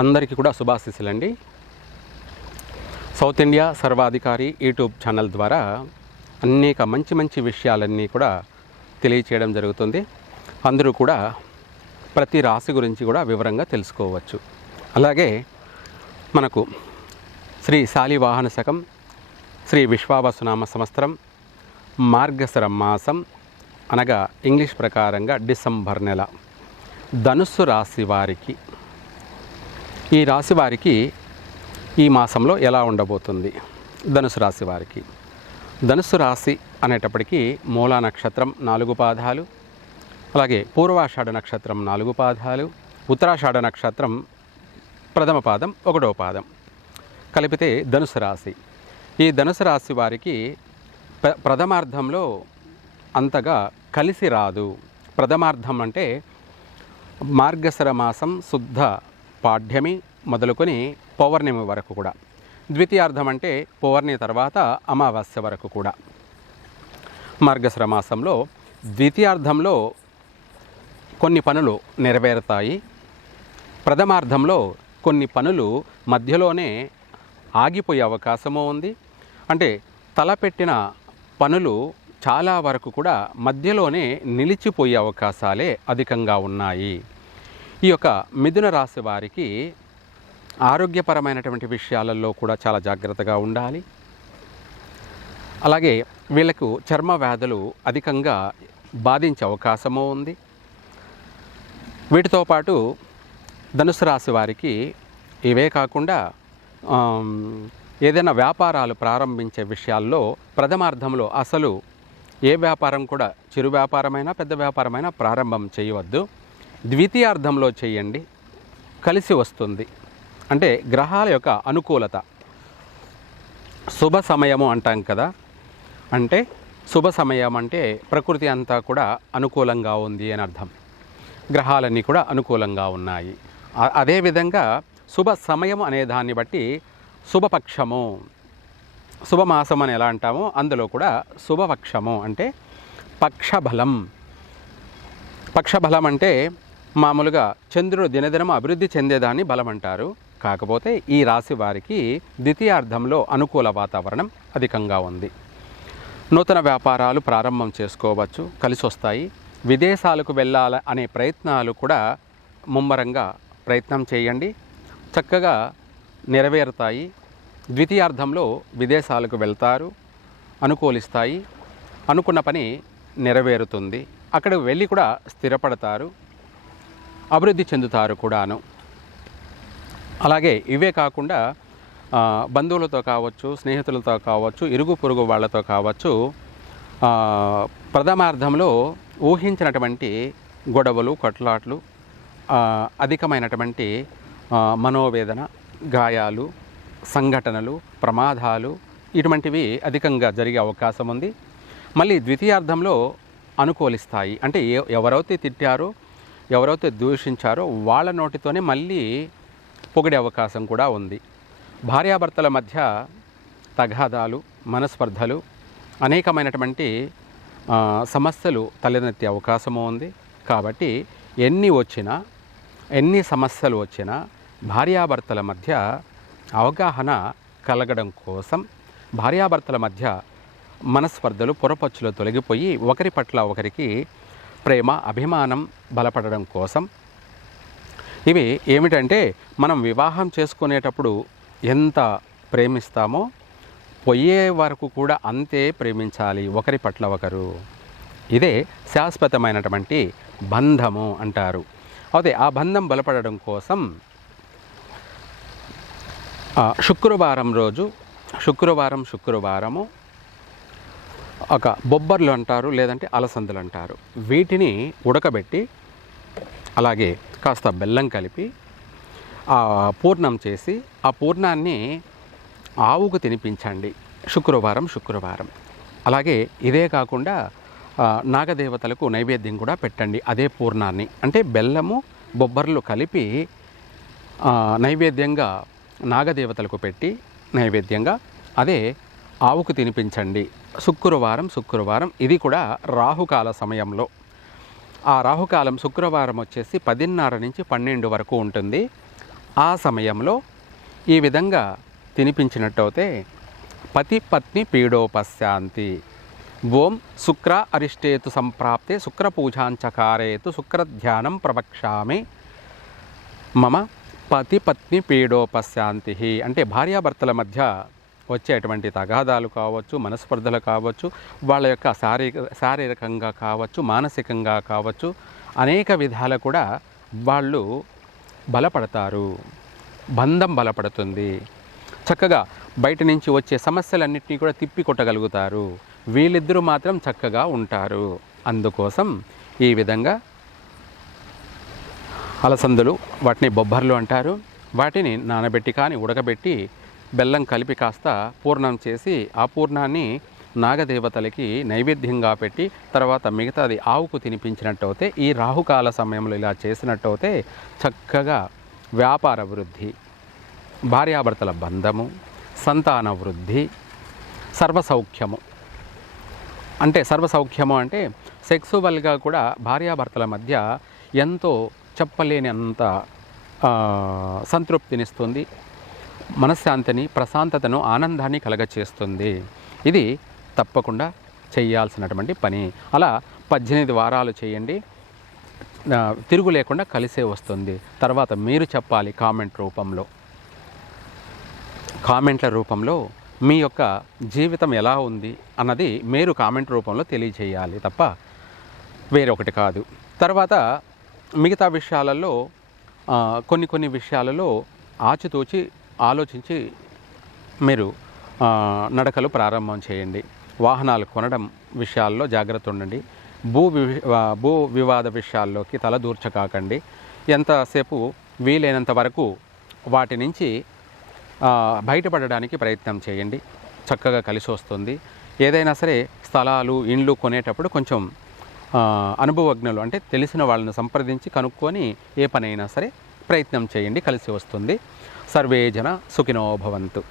అందరికీ కూడా శుభాశీస్సులండి. South India సర్వాధికారి యూట్యూబ్ ఛానల్ ద్వారా అనేక మంచి విషయాలన్నీ కూడా తెలియచేయడం జరుగుతుంది. అందరూ కూడా ప్రతి రాశి గురించి కూడా వివరంగా తెలుసుకోవచ్చు. అలాగే మనకు శ్రీ శాలివాహన శకం, శ్రీ విశ్వావసునామ సంవత్సరం, మార్గశిర మాసం అనగా ఇంగ్లీష్ ప్రకారంగా డిసెంబర్ నెల ధనుస్సు రాశి వారికి, ఈ రాశి వారికి ఈ మాసంలో ఎలా ఉండబోతుంది? ధనుసు రాశి వారికి, ధనుసు రాశి అనేటప్పటికీ మూలా నక్షత్రం 4 పాదాలు, అలాగే పూర్వాషాఢ నక్షత్రం 4 పాదాలు, ఉత్తరాషాఢ నక్షత్రం ప్రథమ పాదం 1వ పాదం కలిపితే ధనుసు రాశి. ఈ ధనుసు రాశి వారికి ప్రథమార్థంలో అంతగా కలిసి రాదు. ప్రథమార్థం అంటే మార్గశిర మాసం శుద్ధ పాడ్యమి మొదలుకొని పౌర్ణమి వరకు కూడా, ద్వితీయార్థం అంటే పౌర్ణమి తర్వాత అమావాస్య వరకు కూడా. మార్గశిర మాసంలో ద్వితీయార్థంలో కొన్ని పనులు నెరవేరుతాయి. ప్రథమార్థంలో కొన్ని పనులు మధ్యలోనే ఆగిపోయే అవకాశము ఉంది. అంటే తలపెట్టిన పనులు చాలా వరకు కూడా మధ్యలోనే నిలిచిపోయే అవకాశాలే అధికంగా ఉన్నాయి. ఈ యొక్క మిథున రాశి వారికి ఆరోగ్యపరమైనటువంటి విషయాలలో కూడా చాలా జాగ్రత్తగా ఉండాలి. అలాగే వీళ్ళకు చర్మ వ్యాధులు అధికంగా బాధించే అవకాశము ఉంది. వీటితో పాటు ధనుసు రాశి వారికి ఇవే కాకుండా ఏదైనా వ్యాపారాలు ప్రారంభించే విషయాల్లో ప్రథమార్థంలో అసలు ఏ వ్యాపారం కూడా, చిరు వ్యాపారమైనా పెద్ద వ్యాపారమైనా ప్రారంభం చేయవద్దు. ద్వితీయార్థంలో చేయండి, కలిసి వస్తుంది. అంటే గ్రహాల యొక్క అనుకూలత, శుభ సమయము అంటాం కదా, అంటే శుభ సమయం అంటే ప్రకృతి అంతా కూడా అనుకూలంగా ఉంది అని అర్థం. గ్రహాలన్నీ కూడా అనుకూలంగా ఉన్నాయి. అదేవిధంగా శుభ సమయం అనే దాన్ని బట్టి శుభపక్షము, శుభమాసం అని ఎలా అంటామో అందులో కూడా శుభపక్షము అంటే పక్షబలం. పక్షబలం అంటే మామూలుగా చంద్రుడు దినదినం అభివృద్ధి చెందేదాన్ని బలం అంటారు. కాకపోతే ఈ రాశి వారికి ద్వితీయార్థంలో అనుకూల వాతావరణం అధికంగా ఉంది. నూతన వ్యాపారాలు ప్రారంభం చేసుకోవచ్చు, కలిసి వస్తాయి. విదేశాలకు వెళ్ళాలి అనే ప్రయత్నాలు కూడా ముమ్మరంగా ప్రయత్నం చేయండి, చక్కగా నెరవేరుతాయి. ద్వితీయార్థంలో విదేశాలకు వెళ్తారు, అనుకూలిస్తాయి. అనుకున్న పని నెరవేరుతుంది. అక్కడికి వెళ్ళి కూడా స్థిరపడతారు, అభివృద్ధి చెందుతారు కూడాను. అలాగే ఇవే కాకుండా బంధువులతో కావచ్చు, స్నేహితులతో కావచ్చు, ఇరుగు పొరుగు వాళ్ళతో కావచ్చు, ప్రథమార్థంలో ఊహించినటువంటి గొడవలు, కొట్లాట్లు, అధికమైనటువంటి మనోవేదన, గాయాలు, సంఘటనలు, ప్రమాదాలు ఇటువంటివి అధికంగా జరిగే అవకాశం ఉంది. మళ్ళీ ద్వితీయార్థంలో అనుకూలిస్తాయి. అంటే ఎవరైతే తిట్టారో, ఎవరైతే దూషించారో వాళ్ళ నోటితోనే మళ్ళీ పొగిడే అవకాశం కూడా ఉంది. భార్యాభర్తల మధ్య తగాదాలు, మనస్పర్ధలు, అనేకమైనటువంటి సమస్యలు తలెత్తే అవకాశము ఉంది. కాబట్టి ఎన్ని సమస్యలు వచ్చినా భార్యాభర్తల మధ్య అవగాహన కలగడం కోసం, భార్యాభర్తల మధ్య మనస్పర్ధలు, పొరపచ్చులు తొలగిపోయి ఒకరి పట్ల ఒకరికి ప్రేమ, అభిమానం బలపడడం కోసం ఇవి ఏమిటంటే, మనం వివాహం చేసుకునేటప్పుడు ఎంత ప్రేమిస్తామో పోయే వరకు కూడా అంతే ప్రేమించాలి ఒకరి పట్ల ఒకరు. ఇదే శాశ్వతమైనటువంటి బంధము అంటారు. అదే ఆ బంధం బలపడడం కోసం శుక్రవారం రోజు, శుక్రవారము ఒక బొబ్బర్లు అంటారు, లేదంటే అలసందలు అంటారు. వీటిని ఉడకబెట్టి అలాగే కాస్త బెల్లం కలిపి పూర్ణం చేసి ఆ పూర్ణాన్ని ఆవుకు తినిపించండి శుక్రవారం. అలాగే ఇదే కాకుండా నాగదేవతలకు నైవేద్యం కూడా పెట్టండి అదే పూర్ణాన్ని. అంటే బెల్లము, బొబ్బర్లు కలిపి నైవేద్యంగా నాగదేవతలకు పెట్టి నైవేద్యంగా అదే ఆవుకు తినిపించండి శుక్రవారం. ఇది కూడా రాహుకాల సమయంలో. ఆ రాహుకాలం శుక్రవారం వచ్చేసి 10:30 నుంచి 12 వరకు ఉంటుంది. ఆ సమయంలో ఈ విధంగా తినిపించినట్టయితే పతి పత్ని పీడోపశాంతి. ఓం శుక్ర అరిష్టేతు సంప్రాప్తే శుక్రపూజాంచకారేతు శుక్రధ్యానం ప్రవక్ష్యామి మమ పతి పత్ని పీడోపశాంతి. అంటే భార్యాభర్తల మధ్య వచ్చేటువంటి తగాదాలు కావచ్చు, మనస్పర్ధలు కావచ్చు, వాళ్ళ యొక్క శారీరకంగా కావచ్చు, మానసికంగా కావచ్చు, అనేక విధాలు కూడా వాళ్ళు బలపడతారు, బంధం బలపడుతుంది. చక్కగా బయట నుంచి వచ్చే సమస్యలన్నింటినీ కూడా తిప్పి కొట్టగలుగుతారు. వీళ్ళిద్దరూ మాత్రం చక్కగా ఉంటారు. అందుకోసం ఈ విధంగా అలసందులు, వాటిని బొబ్బర్లు అంటారు, వాటిని నానబెట్టి కానీ ఉడకబెట్టి బెల్లం కలిపి కాస్త పూర్ణం చేసి ఆ పూర్ణాన్ని నాగదేవతలకి నైవేద్యంగా పెట్టి తర్వాత మిగతాది ఆవుకు తినిపించినట్టయితే, ఈ రాహుకాల సమయంలో ఇలా చేసినట్టయితే చక్కగా వ్యాపార వృద్ధి, భార్యాభర్తల బంధము, సంతాన వృద్ధి, సర్వసౌఖ్యము. అంటే సర్వసౌఖ్యము అంటే సెక్సువల్గా కూడా భార్యాభర్తల మధ్య ఎంతో చెప్పలేని అంత సంతృప్తినిస్తుంది, మనశ్శాంతిని, ప్రశాంతతను, ఆనందాన్ని కలగచేస్తుంది. ఇది తప్పకుండా చేయాల్సినటువంటి పని. అలా 18 వారాలు చేయండి, తిరుగు లేకుండా కలిసే వస్తుంది. తర్వాత మీరు చెప్పాలి కామెంట్ల రూపంలో మీ యొక్క జీవితం ఎలా ఉంది అన్నది మీరు కామెంట్ రూపంలో తెలియజేయాలి తప్ప వేరొకటి కాదు. తర్వాత మిగతా విషయాలలో కొన్ని విషయాలలో ఆచితూచి ఆలోచించి మీరు నడకలు ప్రారంభం చేయండి. వాహనాలు కొనడం విషయాల్లో జాగ్రత్త ఉండండి. భూ వివాద విషయాల్లోకి తలదూర్చకాకండి. ఎంతసేపు వీలైనంత వరకు వాటి నుంచి బయటపడడానికి ప్రయత్నం చేయండి. చక్కగా కలిసి వస్తుంది. ఏదైనా సరే స్థలాలు, ఇండ్లు కొనేటప్పుడు కొంచెం అనుభవజ్ఞులు అంటే తెలిసిన వాళ్ళని సంప్రదించి కనుక్కొని ఏ పనైనా సరే ప్రయత్నం చేయండి, కలిసి వస్తుంది. సర్వే జన సుఖినో భవంతు.